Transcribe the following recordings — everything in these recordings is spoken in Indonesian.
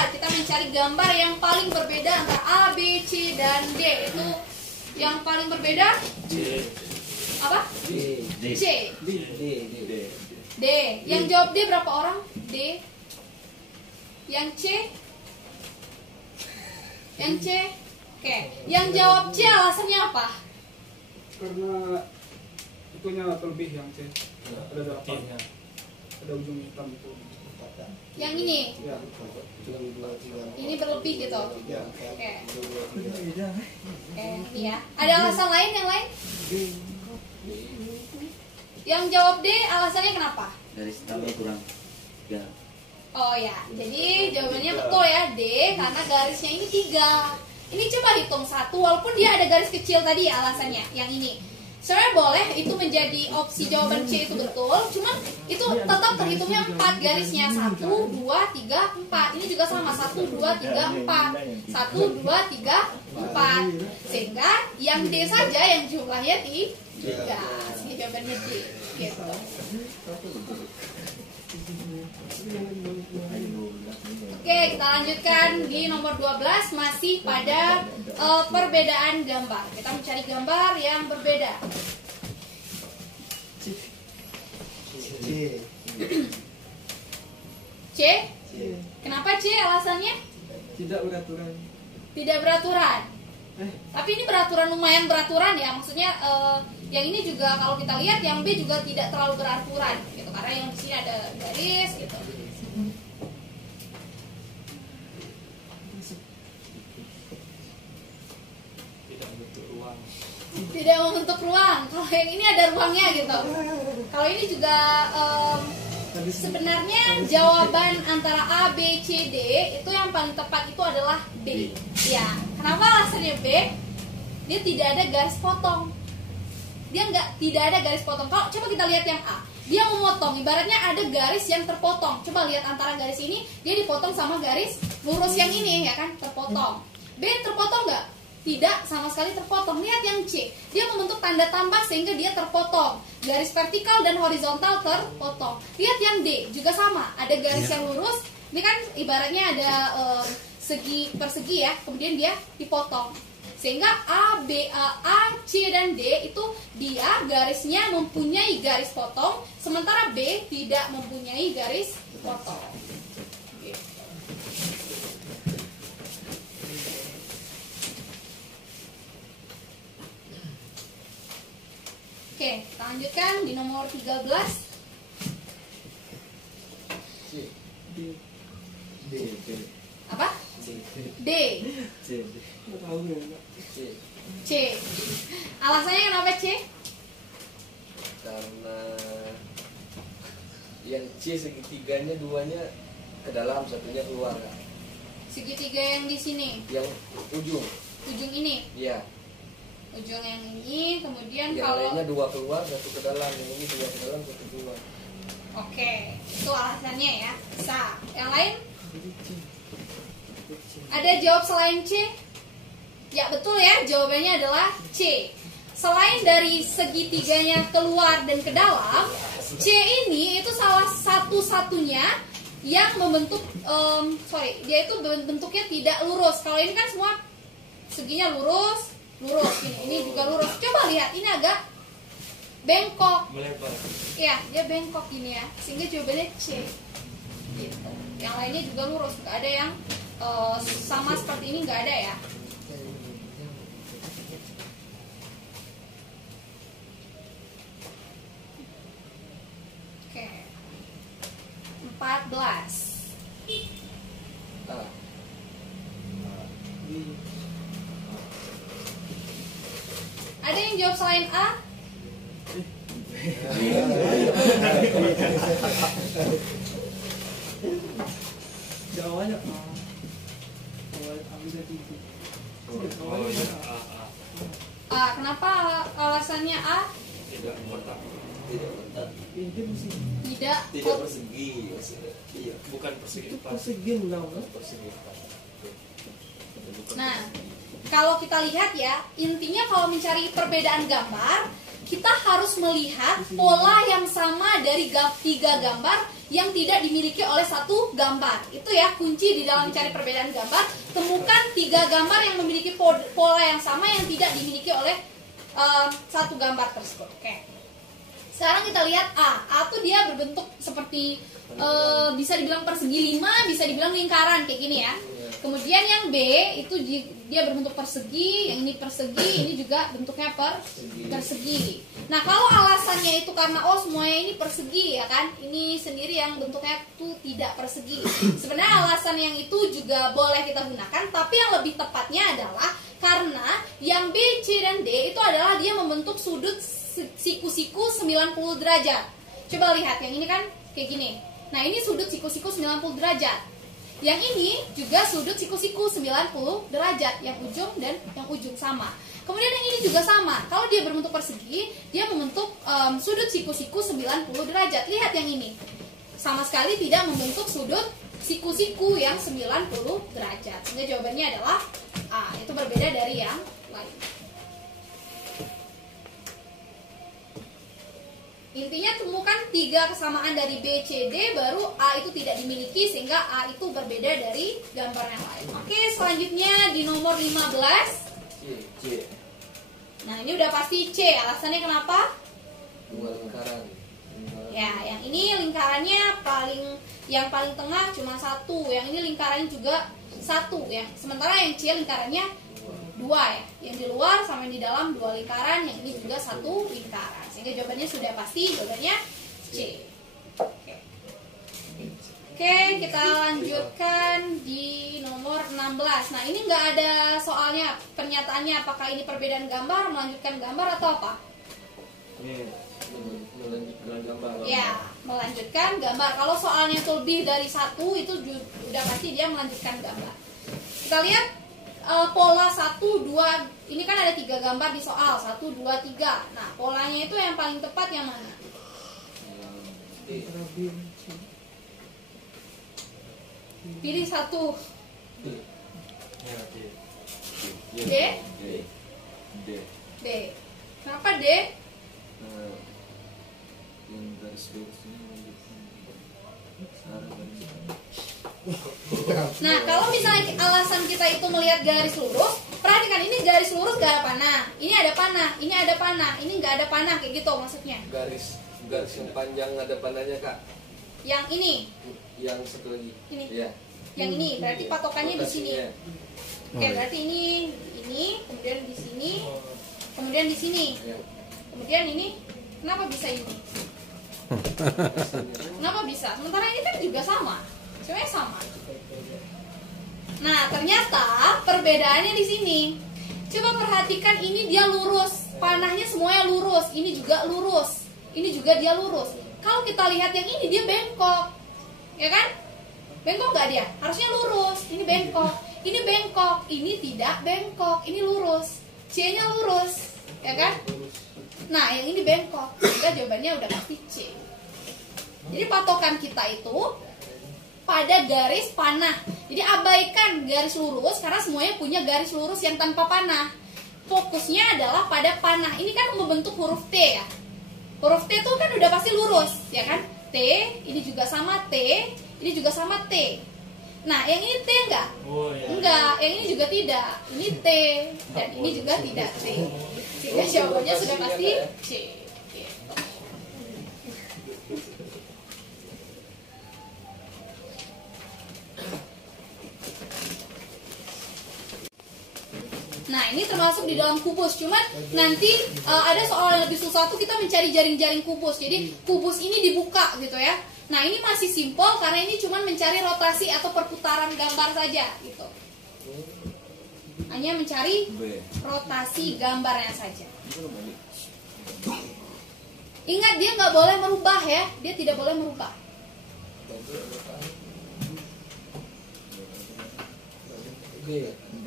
gambar. Kita mencari gambar yang paling berbeda antara A, B, C, dan D. Itu yang paling berbeda apa? C. D. Yang jawab D berapa orang? D. Yang C? Yang C? Oke. Yang jawab C alasannya apa? Karena itunya terlebih yang C. Ada delapannya. Ada ujung hitam itu. Yang ini? Ya. Ini berlebih gitu? Ya. Oke. Oke, ini ya. Ada alasan lain yang lain? Yang jawab D alasannya kenapa? Garis tambah kurang. Ya. Oh ya, jadi jawabannya betul ya D, karena garisnya ini 3. Ini coba hitung 1, walaupun dia ada garis kecil tadi ya alasannya, yang ini. Sebenarnya boleh itu menjadi opsi jawaban C itu betul, cuman itu tetap terhitungnya 4 garisnya. 1, 2, 3, 4. Ini juga sama, 1, 2, 3, 4. 1, 2, 3, 4. Sehingga yang D saja yang jumlahnya 3. Sehingga jawabannya D. Gitu. Oke, kita lanjutkan di nomor 12, masih pada perbedaan gambar. Kita mencari gambar yang berbeda. C. Kenapa C alasannya? Tidak beraturan. Tidak beraturan. Tapi ini beraturan, lumayan beraturan ya. Maksudnya yang ini juga kalau kita lihat yang B juga tidak terlalu beraturan gitu. Karena yang di sini ada garis gitu. Tidak membentuk ruang. Kalau yang ini ada ruangnya gitu. Kalau ini juga sebenarnya jawaban antara A, B, C, D itu yang paling tepat itu adalah B. Ya, kenapa alasannya B? Dia tidak ada garis potong. Tidak ada garis potong. Kalau coba kita lihat yang A, dia memotong. Ibaratnya ada garis yang terpotong. Coba lihat antara garis ini, dia dipotong sama garis lurus yang ini, ya kan? Terpotong. B terpotong nggak? Tidak, sama sekali terpotong. Lihat yang C, dia membentuk tanda tambah sehingga dia terpotong. Garis vertikal dan horizontal terpotong. Lihat yang D, juga sama. Ada garis yang lurus. Ini kan ibaratnya ada segi persegi ya. Kemudian dia dipotong. Sehingga A, B, A, C, dan D itu dia garisnya mempunyai garis potong. Sementara B tidak mempunyai garis potong. Oke, kita lanjutkan di nomor 13. Apa? D. C. Alasannya kenapa C? Karena yang C segitiganya duanya ke dalam, satunya keluar. Segitiga yang di sini. Yang ujung. Ujung ini. Iya. Ujung yang ini, kemudian Yang kalau lainnya 2 keluar, 1 ke dalam. Yang ini 2 ke dalam, 1 keluar. Oke, itu alasannya ya. Bisa. Yang lain? Ada jawab selain C? Ya betul ya, jawabannya adalah C. Selain dari segitiganya keluar dan ke dalam, C ini itu salah satu-satunya yang membentuk, dia itu bentuknya tidak lurus. Kalau ini kan semua seginya lurus, ini juga lurus. Coba lihat, ini agak bengkok. Iya, dia bengkok gini ya. Sehingga jawabannya C. Gitu. Yang lainnya juga lurus, nggak ada yang sama seperti ini, nggak ada ya. Oke. 14. Ada yang jawab selain A? Jawabannya A. Kenapa alasannya A? Tidak kotak. Tidak persegi. Iya. Bukan persegi. Nah, kalau kita lihat ya, intinya kalau mencari perbedaan gambar, kita harus melihat pola yang sama dari 3 gambar yang tidak dimiliki oleh satu gambar. Itu ya kunci di dalam mencari perbedaan gambar. Temukan 3 gambar yang memiliki pola yang sama yang tidak dimiliki oleh satu gambar tersebut. Oke. Sekarang kita lihat A. A tuh dia berbentuk seperti bisa dibilang persegi 5, bisa dibilang lingkaran kayak gini ya. Kemudian yang B itu dia berbentuk persegi, yang ini persegi, ini juga bentuknya persegi. Nah, kalau alasannya itu karena semuanya ini persegi ya kan, ini sendiri yang bentuknya tuh tidak persegi. Sebenarnya alasan yang itu juga boleh kita gunakan, tapi yang lebih tepatnya adalah karena yang B, C, dan D itu adalah dia membentuk sudut siku-siku 90 derajat. Coba lihat, yang ini kan kayak gini. Nah, ini sudut siku-siku 90 derajat. Yang ini juga sudut siku-siku 90 derajat, yang ujung dan yang ujung sama. Kemudian yang ini juga sama. Kalau dia berbentuk persegi, dia membentuk sudut siku-siku 90 derajat. Lihat yang ini. Sama sekali tidak membentuk sudut siku-siku yang 90 derajat. Sehingga jawabannya adalah A. Itu berbeda dari yang lain. Intinya temukan 3 kesamaan dari B, C, D, baru A itu tidak dimiliki sehingga A itu berbeda dari gambar yang lain. Oke, selanjutnya di nomor 15. C. Nah, ini udah pasti C. Alasannya kenapa? 2 lingkaran. Ya, yang ini lingkarannya yang paling tengah cuma 1. Yang ini lingkarannya juga 1 ya. Sementara yang C lingkarannya 2 ya. Yang di luar sama yang di dalam 2 lingkaran, yang ini juga 1 lingkaran. Sehingga jawabannya sudah pasti, jawabannya C. Oke, kita lanjutkan di nomor 16. Nah, ini nggak ada soalnya, pernyataannya apakah ini perbedaan gambar, melanjutkan gambar atau apa? Melanjutkan gambar. Ya, melanjutkan gambar. Kalau soalnya itu lebih dari 1, itu udah pasti dia melanjutkan gambar. Kita lihat pola 1, 2, ini kan ada 3 gambar di soal 1, 2, 3. Nah, polanya itu yang paling tepat yang mana? Pilih 1. D? D. Kenapa D? Yang garis lurusnya Nah, kalau misalnya alasan kita itu melihat garis lurus, perhatikan ini garis lurus gak ada panah, ini ada panah, ini ada panah, ini nggak ada panah kayak gitu maksudnya. Garis yang panjang ada panahnya, Kak. Yang ini, Yang satu lagi. Ini. Iya. yang ini berarti patokannya di sini. Rotasinya. Oke, berarti ini, kemudian di sini, kemudian di sini, Iya. kemudian ini. Kenapa bisa ini? Kenapa bisa? Sementara ini kan juga sama, semuanya sama. Nah, ternyata perbedaannya di sini. Coba perhatikan, ini dia lurus, panahnya semuanya lurus, ini juga lurus, ini juga dia lurus. Kalau kita lihat yang ini dia bengkok, ya kan? Bengkok nggak dia? Harusnya lurus. Ini bengkok, ini tidak bengkok, ini lurus. C-nya lurus, ya kan? Nah, yang ini bengkok, sehingga jawabannya udah pasti C. Jadi patokan kita itu pada garis panah. Jadi abaikan garis lurus karena semuanya punya garis lurus yang tanpa panah. Fokusnya adalah pada panah. Ini kan membentuk huruf T ya. Huruf T itu kan udah pasti lurus, ya kan? T, ini juga sama T, ini juga sama T. Nah, yang ini T enggak? Enggak, yang ini juga tidak. Ini T dan ini juga tidak T. Sehingga jawabannya sudah pasti C. Nah, ini termasuk di dalam kubus. Cuman nanti ada soal yang lebih susah tuh kita mencari jaring-jaring kubus. Jadi kubus ini dibuka gitu ya. Nah, ini masih simpel karena ini cuma mencari rotasi atau perputaran gambar saja gitu. Hanya mencari rotasi gambarnya saja. Ingat, dia nggak boleh merubah ya. Dia tidak boleh merubah. B.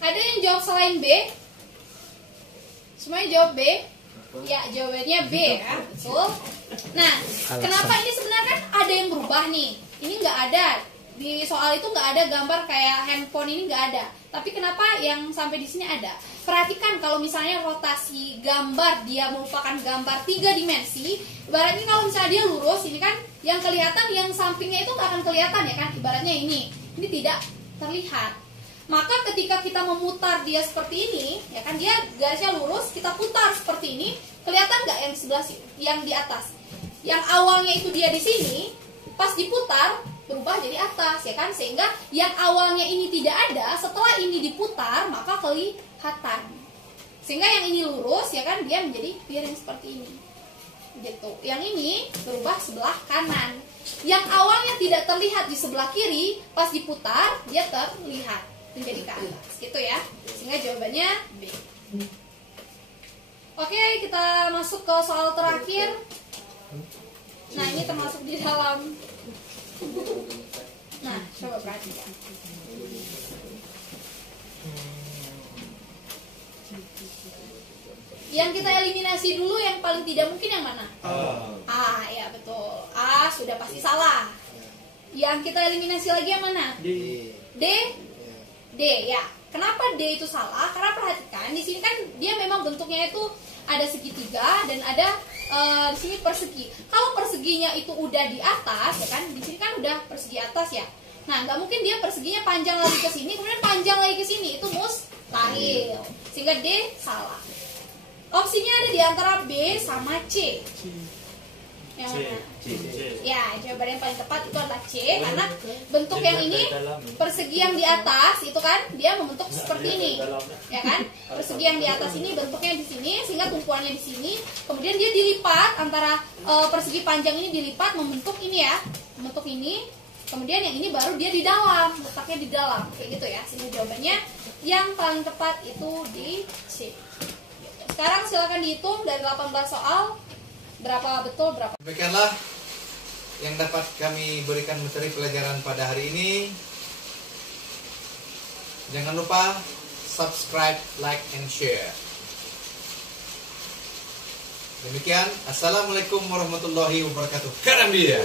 Ada yang jawab selain B? Semuanya jawab B? Ya, jawabannya B ya, betul. Nah, kenapa ini sebenarnya kan ada yang berubah nih? Ini nggak ada. Di soal itu nggak ada gambar kayak handphone, ini nggak ada. Tapi kenapa yang sampai di sini ada? perhatikan kalau misalnya rotasi gambar dia merupakan gambar 3 dimensi, ibaratnya kalau misalnya dia lurus, ini kan yang kelihatan yang sampingnya itu nggak akan kelihatan ya kan, ibaratnya ini tidak terlihat. Maka ketika kita memutar dia seperti ini, ya kan dia garisnya lurus, kita putar seperti ini, kelihatan nggak yang di sebelah yang di atas? Yang awalnya itu dia di sini, pas diputar berubah jadi atas, ya kan? Sehingga yang awalnya ini tidak ada, setelah ini diputar maka kelihatan. Sehingga yang ini lurus, ya kan, dia menjadi piring seperti ini. Gitu. Yang ini berubah sebelah kanan. Yang awalnya tidak terlihat di sebelah kiri, pas diputar dia terlihat menjadi ke atas, gitu ya. Sehingga jawabannya B. Oke, kita masuk ke soal terakhir. Nah, ini termasuk di dalam. Nah, coba perhatikan. Yang kita eliminasi dulu yang paling tidak mungkin yang mana? A, ya betul. A sudah pasti salah. Yang kita eliminasi lagi yang mana? D. D, ya. Kenapa D itu salah? Karena perhatikan di sini kan dia memang bentuknya itu ada segitiga dan ada di sini persegi. Kalau perseginya itu udah di atas, ya kan? Di sini kan udah persegi atas ya. Nah, nggak mungkin dia perseginya panjang lagi ke sini, kemudian panjang lagi ke sini. Itu mustahil. Sehingga D salah. Opsinya ada di antara B sama C. Yang mana? Ya, jawaban yang paling tepat itu adalah C, karena bentuk yang ini persegi yang di atas itu kan dia membentuk seperti ini, ya kan? Persegi yang di atas ini bentuknya di sini, sehingga tumpuannya di sini. Kemudian dia dilipat antara persegi panjang ini dilipat membentuk ini ya, membentuk ini. Kemudian yang ini baru dia di dalam, letaknya di dalam, kayak gitu ya. Sehingga jawabannya yang paling tepat itu di C. Sekarang silakan dihitung dari 18 soal berapa betul berapa. Demikianlah yang dapat kami berikan materi pelajaran pada hari ini. Jangan lupa subscribe, like, and share. Demikian, assalamualaikum warahmatullahi wabarakatuh. Karam dia.